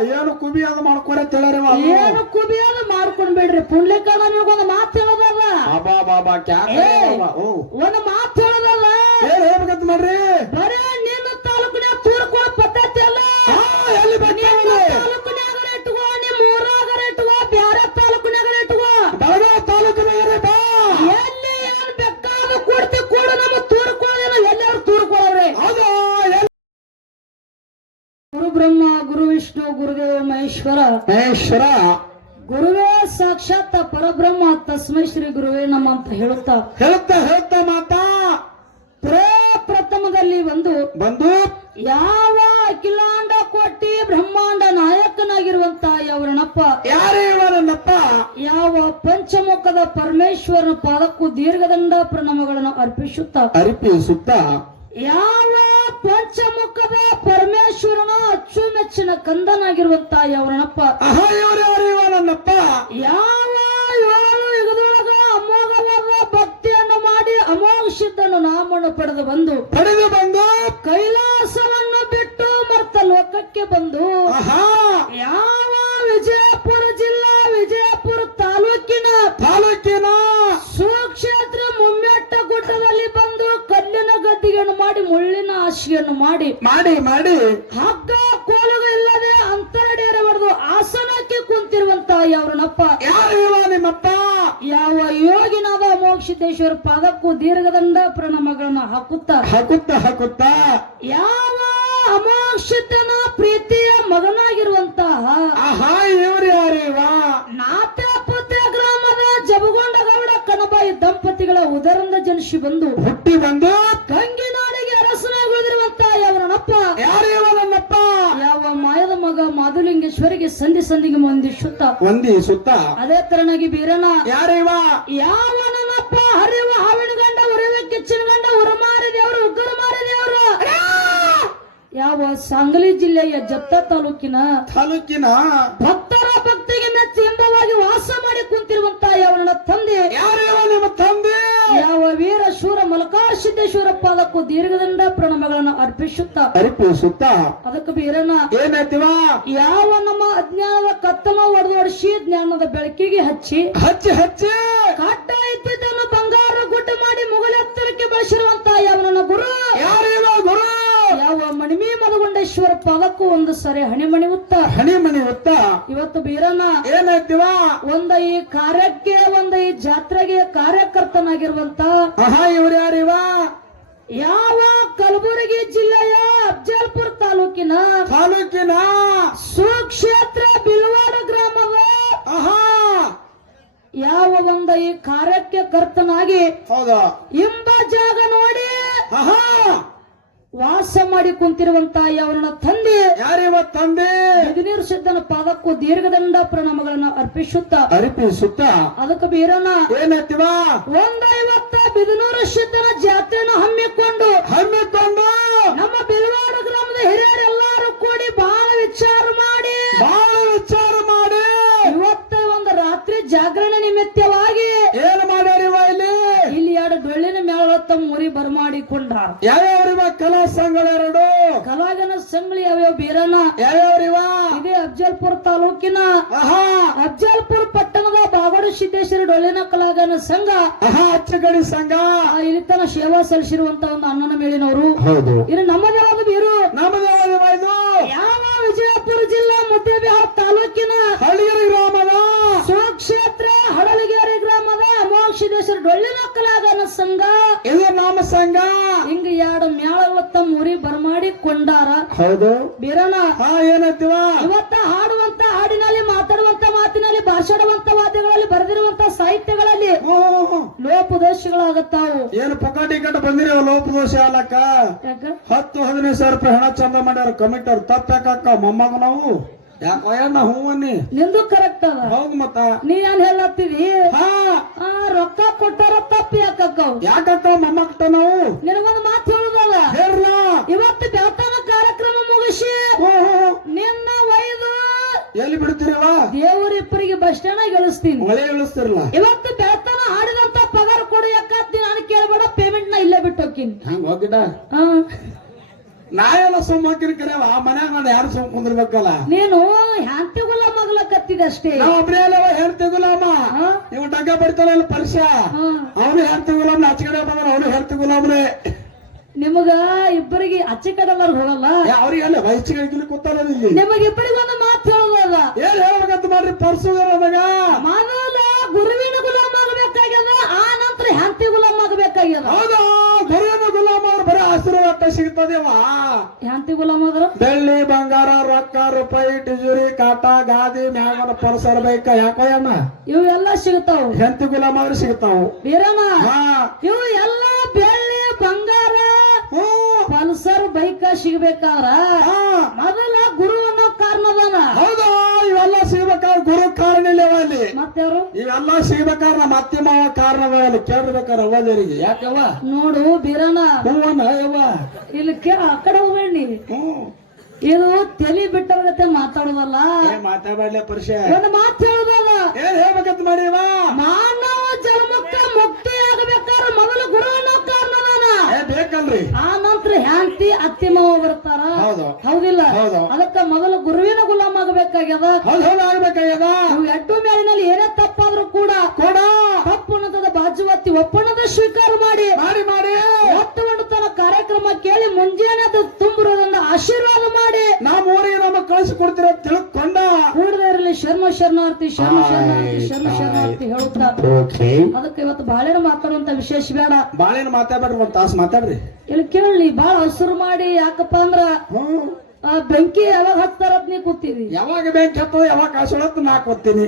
ಅಂತ ಹೇಳ್ಯಾರವ ಏನು ಕುಬಿಯೋದ ಮಾಡ್ಕೊಂಡ್ಬಿಡ್ರಿ. ಪುಣ್ಯಕಾಲ ನಿಮ್ಗೊಂದು ಮಾತು ಹೇಳೋದಲ್ಲ. ಬಾಬಾ ಬಾಬಾ ಕ್ಯಾ ಏ. ಓ. ಒಂದು ಮಾತು ಹೇಳೋದಲ್ಲ. ಏನ್ ಹೇಳ್ಬೇಕಂತ ಮಾಡ್ರಿ? ಬರೇ ನಿಮ್ಮ ತಾಲೂಕಿನ ತೂರ್ಕೋ ಪದ್ಧತಿ ಅಲ್ಲ. ಎಲ್ಲಿ ನಿಮ್ಮ ಬೇಕಾಗಿಲ್ಲ ಇಟ್ಕೋ ನಿಮ್ಮ ಊರಾಗರ ಇಟ್ಕೋ ಬ್ಯಾರೆ ತಾಲೂಕಿನ್ಯಾಗರ ಇಟ್ಕೋ. ಬೆಳಗಾವ್ ತಾಲೂಕಿನಾಗ ಬಾ. ಎಲ್ಲಿ ಏನ್ ಬೇಕಾದ ಕೊಡ್ತಿ ಕೊಡು ನಮ್ಮ ತೂರ್ಕೊಳ್ಳೋದಿಲ್ಲ ಎಲ್ಲಾರು ತೂರ್ಕೊಳ್ಳವ್ರೆ ರೀ ಹೌದಾ ಗುರು ಬ್ರಹ್ಮ ಗುರು ವಿಷ್ಣು ಗುರುದೇವ ಮಹೇಶ್ವರ. ಮಹೇಶ್ವರ. ಗುರುವೇ ಸಾಕ್ಷಾತ್ ಪರಬ್ರಹ್ಮ ತಸ್ಮೈ ಶ್ರೀ ಗುರುವೇ ನಮ್ಮ ಅಂತ ಹೇಳುತ್ತಾ. ಹೇಳ್ತಾ ಹೇಳ್ತಾ ಮಾತಾ. ಪ್ರಥಮದಲ್ಲಿ ಒಂದು ಬಂದು ಯಾವ ಅಖಿಲಾಂಡ ಕೋಟಿ ಬ್ರಹ್ಮಾಂಡ ನಾಯಕನಾಗಿರುವಂತ ಯವರಣಪ್ಪ ಯಾರೇ ಯಾವ ಪಂಚಮುಖದ ಪರಮೇಶ್ವರನ ಪಾದಕ್ಕೂ ದೀರ್ಘದಂಡ ಪ್ರಣಾಮಗಳನ್ನು ಅರ್ಪಿಸುತ್ತಾ. ಅರ್ಪಿಸುತ್ತಾ. ಯಾವ ಪಂಚಮುಖದ ಪರಮೇಶ್ವರನ ಅಚ್ಚುಮೆಚ್ಚಿನ ಕಂದನಾಗಿರುವಂತ ಯವರಣಪ್ಪ ಆಹಾ ಇವ್ರು ಯಾರು ಇವನನ್ನಪ್ಪ ಯಾವ ಏಳು ಯುಗದೊಳಗ ಅಮೋಘವಾದ ಭಕ್ತಿಯನ್ನು ಮಾಡಿ ಅಮೋಘ ಸಿದ್ಧನು ನಾಮವನ್ನು ಪಡೆದು ಬಂದು ಪಡೆದು ಬಂದು ಕೈಲಾಸವನ್ನು ಬಿಟ್ಟು ಮರ್ತ ಲೋಕಕ್ಕೆ ಬಂದು ಆಹಾ ಮುಳ್ಳಿನ ಮಾಡಿ ಮಾಡಿ ಮಾಡಿ. ಹಗ್ಗ ಕೋಲುಗ ಇಲ್ಲದೆ ಅಂತರಡೇರಬಾರದು ಆಸನಕ್ಕೆ ಕುಂತಿರುವಂತ ಯಾವನಪ್ಪ ಯಾರು ಇವ ನಿಮ್ಮಪ್ಪ? ಯಾವ ಯೋಗಿನಾದ ಮೋಕ್ಷಿತೇಶ್ವರ ಪಾದಕ್ಕೂ ದೀರ್ಘದಂಡ ಪ್ರಣಾಮಗಳನ್ನು ಹಾಕುತ್ತಾ? ಹಾಕುತ್ತ ಹಾಕುತ್ತ. ಯಾವ ಅಮೋಕ್ಷಿತನ ಪ್ರೀತಿಯ ಮಗನಾಗಿರುವಂತಹ? ಆಹಾ ಇವ್ರು ಗ್ರಾಮದ ಜಬಗೊಂಡ ಗೌಡ ಕನಬಾಯಿ ದಂಪತಿಗಳ ಉದರಿಂದ ಜನಿಸಿ ಬಂದು ಹುಟ್ಟಿ ಬಂದು ಮಾಧುಲಿಂಗೇಶ್ವರಿಗೆ ಸಂಧಿ ಸಂಧಿಗೆ ಸುತ್ತ. ಒಂದಿ ಸುತ್ತ. ಅದೇ ತರನಾಗಿ ಬೀರನ ಯಾರು ಯಾವನಪ್ಪ ಹರಿವ ಹಾವಿನ ಗಂಡ ಉರಿವ ಕಿಚ್ಚಿನ ಗಂಡ ಉರಮಾರಿ ದೇವರು ಉಗ್ರ ಮಾರಿ ದೇವರು. ಯಾವ ಸಾಂಗ್ಲಿ ಜಿಲ್ಲೆಯ ಜತ್ತ ತಾಲೂಕಿನ ತಾಲೂಕಿನ ಭಕ್ತರ ಭಕ್ತಿಗೆ ಮೆಚ್ಚಿ ಎಂಬವಾಗಿ ವಾಸ ಮಾಡಿ ಕುಂತಿರುವಂತ ಯಾವನ ತಂದೆ. ಯಾರು ನಿಮ್ಮ ತಂದೆ? ಯಾವ ವೀರ ಶೂರ ಮಲಕಾರ ಸಿದ್ದೇಶ್ವರ ಪಾದಕ್ಕೂ ದೀರ್ಘದಿಂದ ಪ್ರಣಾಮಗಳನ್ನು ಅರ್ಪಿಸುತ್ತಾ? ಅರ್ಪಿಸುತ್ತಾ? ಅದಕ್ಕೆ ಬೀರನ ಏನಾಯ್ತಿವ ಯಾವ ನಮ್ಮ ಅಜ್ಞಾನದ ಕತ್ತಲ ಒಡೆದೊಡಿಸಿ ಜ್ಞಾನದ ಬೆಳಕಿಗೆ ಹಚ್ಚಿ ಹಚ್ಚಿ ಹಚ್ಚಿ! ಕಟ್ಟ ಬಂಗಾರ ಗುಡ್ಡ ಮಾಡಿ ಮುಗಲೆತ್ತರಕ್ಕೆ ಬೆಳೆಸಿರುವಂತ ಯಾವನ ಗುರು ಯಾರು ಇವ ಗುರು ಯಾವ ಮಣಿಮಿ ಮದಗೊಂಡೇಶ್ವರ ಪಾದಕ್ಕೂ ಒಂದು ಸರಿ ಹಣಿಮಣಿ ಉತ್ತ. ಹಣೆ ಮಣಿ ಹುತ್ತ ಇವತ್ತು ಬೀರನ ಏನಾಯ್ತಿವ? ಒಂದ ಈ ಕಾರ್ಯಕ್ಕೆ ಒಂದ ಈ ಜಾತ್ರೆಗೆ ಕಾರ್ಯಕರ್ತನಾಗಿರುವಂತ ಆಹಾ ಇವ್ರು ಯಾರು ಇವ ಯಾವ ಕಲಬುರಗಿ ಜಿಲ್ಲೆಯ ಅಫಜಲ್ಪುರ ತಾಲೂಕಿನ ತಾಲೂಕಿನ ಸುಕ್ಷೇತ್ರ ಬಿಲ್ವಾಡ ಗ್ರಾಮದ ಆಹಾ. ಯಾವ ಒಂದ ಈ ಕಾರ್ಯಕ್ಕೆ ಕರ್ತನಾಗಿ ಹೌದಾ? ಎಂಬ ಜಾಗ ನೋಡಿ. ಆಹಾ. ವಾಸ ಮಾಡಿ ಕುಂತಿರುವಂತ ಯಾವನ ತಂದೆ ಯಾರಿವ ತಂದೆ? ಹದಿನೇರು ಸಿದ್ಧನ ಪಾದಕ್ಕೂ ದೀರ್ಘದಂಡ ಪ್ರಣಾಮಗಳನ್ನ ಅರ್ಪಿಸುತ್ತ ಅರ್ಪಿಸುತ್ತಾ? ಅದಕ್ಕೆ ಬೀರನ ಏನತ್ತಿವ ಒಂದೈವತ್ತ ಬಿದಿನೂರು ಸಿದ್ಧನ ಜಾತ್ರೆಯನ್ನು ಹಮ್ಮಿಕೊಂಡು ಹಮ್ಮಿಕೊಂಡು ನಮ್ಮ ಬಿಲ್ವಾಡ ಗ್ರಾಮದ ಹಿರಿಯರೆಲ್ಲರೂ ಕೂಡಿ ಬಹಳ ವಿಚಾರ ಮಾಡಿ ಬಹಳ ವಿಚಾರ ಮಾಡಿ ಇವತ್ತ ಒಂದು ರಾತ್ರಿ ಜಾಗರಣೆ ನಿಮಿತ್ತವಾಗಿ ಏನ್ ಮಾಡ್ಯಾರಿವ ಇಲ್ಲಿ ಇಲ್ಲಿ ಎರಡು ಡೊಳ್ಳಿನ ಮೇಳ ತಮ್ಮ ಊರಿ ಬರಮಾಡಿಕೊಂಡ ಯಾವ್ಯಾವ್ರಿವ ಕಲಾ ಸಂಘಗಳೆರಡು ಕಲಾಗನ ಸಂಗಳಿ ಯಾವ್ಯಾವ ಬೀರನ ಯಾವ್ಯಾವ್ರಿವ? ಇದೇ ಅಫಜಲ್ಪುರ ತಾಲೂಕಿನ ಆಹಾ. ಅಫಜಲ್ಪುರ ಪಟ್ಟಣದ ಬಾಗೋಡು ಸಿದ್ದೇಶ್ವರ ಡೊಳ್ಳಿನ ಕಲಾಗನ ಸಂಘ. ಆಹಾ ಅಚ್ಚಗಡಿ ಸಂಘ. ಇಲ್ಲಿ ತನ ಸೇವಾ ಸಲ್ಲಿಸಿರುವಂತ ಒಂದು ಅಣ್ಣನ ಮೇಲಿನವರು. ಹೌದು. ಇನ್ನು ನಮ್ಮದೇ ಆದ ಬೀರು ನಮ್ಮದು ಯಾವ್ದಿವ ಇದು ಯಾವ ವಿಜಯಪುರ ಜಿಲ್ಲಾ ಮುದ್ದೇಬಿಹಾರ್ ತಾಲೂಕಿನ ಹಳ್ಳಿಗಿರಿ ಗ್ರಾಮದ ಸುಕ್ಷೇತ್ರ ಹಡಲಗೇರಿ ಗ್ರಾಮದ ಅಮೋಕ್ಷಿದೇಶ್ವರ ಡೊಳ್ಳಿನ ಕಲಾಗನ ಸಂಘ ಇದು ನಾಮ ಸಂಘ ಹಿಂಗ ಎರಡು ಮೇಳಗಳ ತಮ್ಮ ಊರಿ ಬರಮಾಡಿ ಕೊಂಡಾರ. ಹೌದು. ಬೀರನ ಹಾ ಏನಾಯ್ತಿವ ಇವತ್ತ ಹಾಡುವಂತ ಹಾಡಿನಲ್ಲಿ ಮಾತಾಡುವಂತ ಮಾತಿನಲ್ಲಿ ಭಾಷಾಡುವಂತ ವಾದ್ಯಗಳಲ್ಲಿ ಬರೆದಿರುವಂತ ಸಾಹಿತ್ಯಗಳಲ್ಲಿ. ಲೋಪದೋಷಗಳಾಗತ್ತಾವು. ಏನು ಪೊಕಾಟಿ ಕಟ್ಟ ಬಂದಿರಿ ಲೋಪದೋಷ ಅಲ್ಲಕ್ಕ ಹತ್ತು ಹದಿನೈದು ಸಾವಿರ ರೂಪಾಯಿ ಹಣ ಚಂದ ಮಾಡ್ಯಾರ ಕಮಿಟರ್. ತಪ್ಪಕ್ಕ ಮೊಮ್ಮಗ ನಾವು. ಯಾಕ ಅಣ್ಣ ಹೂ ನಿಂದು ಕರೆಕ್ಟ್ ಅದ. ಹೌದು ಮತ್ತ. ನೀ ಏನ್ ಹೇಳತ್ತೀವಿ ರೊಕ್ಕ ಕೊಟ್ಟಾರ ತಪ್ಪಿ ಯಾಕಕ್ಕ ಯಾಕಕ್ಕ ಮೊಮ್ಮಕ್ಕ ನಾವು? ನಿನಗೊಂದು ಮಾತು ಹೇಳುದಲ್ಲ ಹೇಳ್ಲ ಇವತ್ತು ಬೆಳತನ ಕಾರ್ಯಕ್ರಮ ಮುಗಿಸಿ ನಿನ್ನ ಒಯ್ದು ಎಲ್ಲಿ ಬಿಡ್ತೀರಿವ ದೇವರಿಬ್ಬರಿಗೆ ಬಸ್ ಸ್ಟ್ಯಾಂಡ್ ಮಳೆ ಇವತ್ತು ಬೆಳತನ ಆಡಿದಂತ ಪಗಾರ ಕೊಡಿ ಯಾಕಂತ ನಾನು ಕೇಳಬೇಡ ಪೇಮೆಂಟ್ನ ಇಲ್ಲೇ ಬಿಟ್ಟು ಹೋಗ್ತೀನಿ. ಹಂಗ ಹೋಗಿಡ ಹಾ. ನಾ ಎಲ್ಲ ಸುಮ್ಮ ಹಾಕಿರಿ ಕರೆ ಆ ಮನ್ಯಾಗ ನಾನು ಯಾರು ಸುಮ್ ಕುಂದಿರ್ಬೇಕಲ್ಲ? ನೀನು ಹ್ಯಾಂತಿಗುಲ್ಲ ಮಗಳ ಕತ್ತಿದೆ ಅಷ್ಟೇ. ನಾವು ಒಬ್ರೇ ಅಲ್ಲವ ಹೇಳ್ತಿ ಗುಲಾಮ ನೀವು ಇವ್ ಡಂಗ ಅಲ್ಲಿ ಪರ್ಷ. ಅವನು ಹೇಳ್ತಿ ಗುಲಾಮ್ ಅಚ್ಚಿಕಡೆ ಬಂದ ಅವನು ಹೇಳ್ತಿ ಗುಲಾಮ್ರೆ ನಿಮಗ ಇಬ್ಬರಿಗೆ ಅಚ್ಚಿಕಡೆ ಹೋಗಲ್ಲ. ಅವ್ರಿಗೆ ಅಲ್ಲ ವಯಸ್ಸಿಗೆ ಕೂತಾರ ಇಲ್ಲಿ ನಿಮಗ ಇಬ್ಬರಿಗೆ ಒಂದು ಮಾತು ಹೇಳೋದಲ್ಲ ಏನ್ ಹೇಳ್ಬೇಕಂತ ಮಾಡ್ರಿ ಪರ್ಸು ಅದಾಗ ಮೊದಲ ಗುರುವಿನ ಗುಲಾಮ ಆಗಬೇಕಾಗ್ಯದ ಆ ನಂತರ ಹ್ಯಾಂತಿ ಗುಲಾಮ ಆಗಬೇಕಾಗ್ಯದ ಹೌದಾ ಗುರುವಿನ ಗುಲಾಮ ಅವ್ರು ಬರೀ ಬೆಳ್ಳಿ ಬಂಗಾರ ರೊಕ್ಕ ರೂಪಾಯಿ ಟಿಜುರಿ ಕಾಟ ಗಾದಿ ಮ್ಯಾಗನ ಪರಿಸರ ಬೈಕ ಯಾಕೋ ಅಣ್ಣ? ಇವೆಲ್ಲ ಸಿಗ್ತಾವ ಹೆಂತಿ ಗುಲಾಮ ಅವ್ರು ಸಿಗ್ತಾವ ಹಾ. ಇವು ಎಲ್ಲ ಬೆಳ್ಳಿ ಬಂಗಾರ. ಪಲ್ಸರ್ ಬೈಕ ಸಿಗ್ಬೇಕಾರ. ಮೊದಲ ಗುರು ಅನ್ನೋ ಕಾರಣದಾನ. ಹೌದಾ ಇವೆಲ್ಲ ಗುರು ಕಾರಣ ಇಲ್ಲವ ಅಲ್ಲಿ ಮತ್ತವ್ರು ಇವೆಲ್ಲ ಸಿಗ್ಬೇಕಾರ ನಮ್ಮ ಅತ್ತೆ ಮಾವ ಕಾರಣಗಳಲ್ಲಿ ಕೇಳ್ಬೇಕಾರ ಅವ್ವದರಿಗೆ ಯಾಕವ್ವ? ನೋಡು ಬೀರಣ್ಣ. ಹೂವನ ಯವ್ವ? ಇಲ್ಲಿ ಕೇ ಆ ಕಡೆ ಹೋಗ್ಬೇಡಿ ಹ್ಮ್ ಇದು ತಲಿ ಬಿಟ್ಟವಗತ್ತೆ ಮಾತಾಡೋದಲ್ಲ? ಮಾತಾಡ್ಲೇ ಪರ್ಷ. ಒಂದು ಮಾತು ಹೇಳೋದಲ್ಲ? ಏನ್ ಹೇಳ್ಬೇಕಂತ ಮಾಡಿವ ಮಾನವ ಜನ್ಮಕ್ಕ ಮುಕ್ತಿ ಆಗಬೇಕಾದ್ರೆ ಮೊದಲು ಗುರು ಅನ್ನೋ ನಾನು ಏ ಬೇಕಲ್ರಿ. ಆ ನಂತರ ಹ್ಯಾಂತಿ ಅತ್ತಿ ಮಾವ ಬರ್ತಾರ. ಹೌದು. ಹೌದಿಲ್ಲ? ಹೌದು. ಅದಕ್ಕ ಮೊದಲು ಗುರುವಿನ ಗುಲಾಮ ಆಗಬೇಕಾಗ್ಯದ ಹೌದು ಹೌದು ಆಗ್ಬೇಕಾಗ್ಯದ ನಾವು ಎಡ್ಡು ಮೇಲಿನಲ್ಲಿ ಏನೇ ತಪ್ಪಾದ್ರೂ ಕೂಡ ಕೊಡ ತಪ್ಪು ಅನ್ನದ ಬಾಜುವತ್ತಿ ಒಪ್ಪಣದ ಸ್ವೀಕಾರ ಮಾಡಿ. ಮಾಡಿ ಮಾಡಿ. ಒಟ್ಟು ತನ್ನ ಕಾರ್ಯಕ್ರಮ ಕೇಳಿ ಮುಂಜಾನೆ ಅದು ತುಂಬಿರೋದನ್ನ ಆಶೀರ್ವಾದ ಮಾಡಿ. ನಮ್ಮ ಊರಿಗೆ ನಮ್ಮ ಕಳಿಸಿ ಕೊಡ್ತೀರ ತಿಳ್ಕೊಂಡ. ಕೂಡದರಲ್ಲಿ ಶರ್ಮ ಶರಣಾರ್ಥಿ ಶರ್ಮ ಶರಣಾರ್ಥಿ ಶರ್ಮ ಶರಣಾರ್ಥಿ ಹೇಳುತ್ತಾ. ಅದಕ್ಕೆ ಇವತ್ತು ಬಾಳೆನ ಮಾತಾಡುವಂತ ವಿಶೇಷ ಬೇಡ. ಬಾಳೆನ ಮಾತಾಡ್ಬೇಡ್ರಿ ಒಂದ್ ತಾಸು ಮಾತಾಡ್ರಿ. ಇಲ್ಲಿ ಕೇಳಿ ಬಾಳ ಹಸುರು ಮಾಡಿ ಯಾಕಪ್ಪ ಅಂದ್ರ ಆ ಬೆಂಕಿ ಯಾವಾಗ ಹಚ್ತಾರತ್ ನೀ ಯಾವಾಗ ಬೆಂಕಿ ಹತ್ತದ ಯಾವಾಗ ಕಾಸು ನಾ ಕೊಡ್ತೀನಿ.